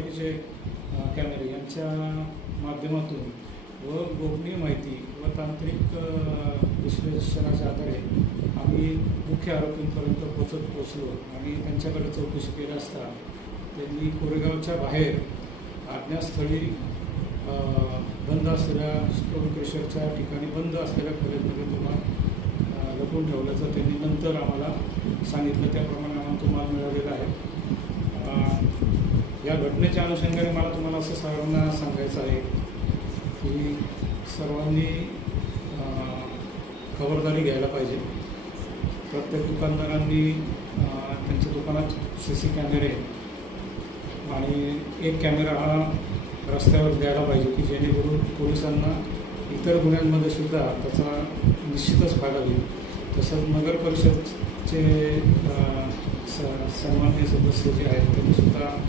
माहितीचे कॅमेरे यांच्या माध्यमातून व गोपनीय माहिती व तांत्रिक विश्लेषणाच्या आधारे आम्ही मुख्य आरोपींपर्यंत पोचत पोचलो आणि त्यांच्याकडे चौकशी केली असता त्यांनी कोरेगावच्या बाहेर आज्ञास्थळी बंद असलेल्या स्टोन क्रेशरच्या ठिकाणी बंद असलेल्या खोलीमध्ये तुम्हाला माल लपवून ठेवल्याचं त्यांनी नंतर आम्हाला सांगितलं. त्याप्रमाणे आम्हाला तुम्हाला मिळालेलं मिळालेला आहे. या घटनेच्या अनुषंगाने मला तुम्हाला असं सर्वांना सांगायचं आहे की सर्वांनी खबरदारी घ्यायला पाहिजे. प्रत्येक दुकानदारांनी त्यांच्या दुकानात सी सी कॅमेरे आणि एक कॅमेरा हा रस्त्यावर द्यायला पाहिजे की जेणेकरून पोलिसांना इतर गुन्ह्यांमध्ये सुद्धा त्याचा निश्चितच फायदा होईल. तसंच नगर परिषदचे अ, स- सदस्य जे आहेत त्यांनीसुद्धा